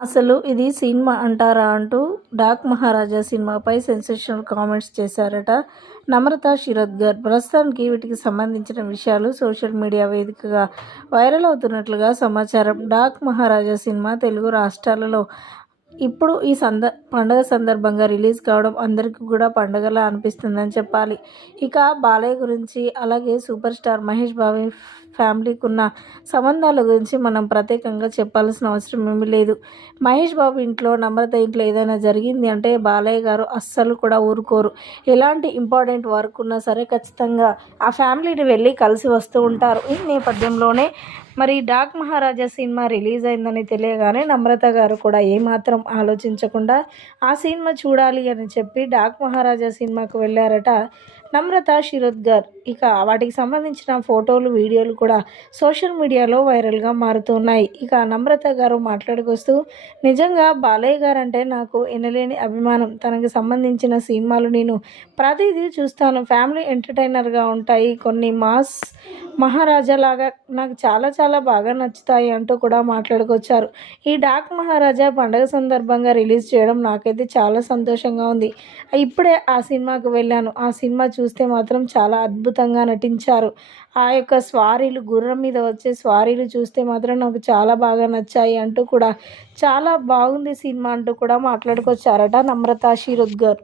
అసలు ఇది సినిమా అంటారా అంటూ డాక్ మహారాజా సినిమాపై సెన్సేషనల్ కామెంట్స్ చేశారట నమ్రత శిరోద్కర్ ప్రస్తుతానికి వీటికి సంబంధించిన విషయాలు సోషల్ మీడియా వేదికగా వైరల్ అవుతున్నట్లుగా సమాచారం. డాక్ మహారాజా సినిమా తెలుగు రాష్ట్రాలలో ఇప్పుడు ఈ సంద పండగ సందర్భంగా రిలీజ్ కావడం అందరికీ కూడా పండగలా అనిపిస్తుందని చెప్పాలి. ఇక బాలయ్య గురించి అలాగే సూపర్ స్టార్ మహేష్ బాబు ఫ్యామిలీకి ఉన్న సంబంధాల గురించి మనం ప్రత్యేకంగా చెప్పాల్సిన అవసరం ఏమీ లేదు. మహేష్ బాబు ఇంట్లో నమ్రత ఇంట్లో ఏదైనా జరిగింది అంటే బాలయ్య గారు అస్సలు కూడా ఊరుకోరు. ఎలాంటి ఇంపార్టెంట్ వర్క్ ఉన్నా సరే ఖచ్చితంగా ఆ ఫ్యామిలీని వెళ్ళి కలిసి వస్తూ ఉంటారు. ఈ నేపథ్యంలోనే మరి డాక్ మహారాజా సినిమా రిలీజ్ అయిందని తెలియగానే నమ్రత గారు కూడా ఏమాత్రం ఆలోచించకుండా ఆ సినిమా చూడాలి అని చెప్పి డాక్ మహారాజా సినిమాకు వెళ్ళారట. నమ్రత శిరోద్గర్ ఇక వాటికి సంబంధించిన ఫోటోలు వీడియోలు కూడా సోషల్ మీడియాలో వైరల్గా మారుతున్నాయి. ఇక నమ్రత గారు మాట్లాడుకొస్తూ నిజంగా బాలయ్య గారు అంటే నాకు ఎనలేని అభిమానం. తనకు సంబంధించిన సినిమాలు నేను ప్రతిదీ చూస్తాను. ఫ్యామిలీ ఎంటర్టైనర్గా ఉంటాయి. కొన్ని మాస్ మహారాజా లాగా నాకు చాలా చాలా బాగా నచ్చుతాయి అంటూ కూడా మాట్లాడుకొచ్చారు. ఈ డాక్ మహారాజా పండగ సందర్భంగా రిలీజ్ చేయడం నాకైతే చాలా సంతోషంగా ఉంది. ఇప్పుడే ఆ సినిమాకు వెళ్ళాను. ఆ సినిమా చూస్తే మాత్రం చాలా అద్భుతంగా నటించారు. ఆ యొక్క స్వారీలు గుర్రం మీద వచ్చే స్వారీలు చూస్తే మాత్రం నాకు చాలా బాగా నచ్చాయి అంటూ కూడా చాలా బాగుంది సినిమా అంటూ కూడా మాట్లాడుకొచ్చారట నమ్రత గారు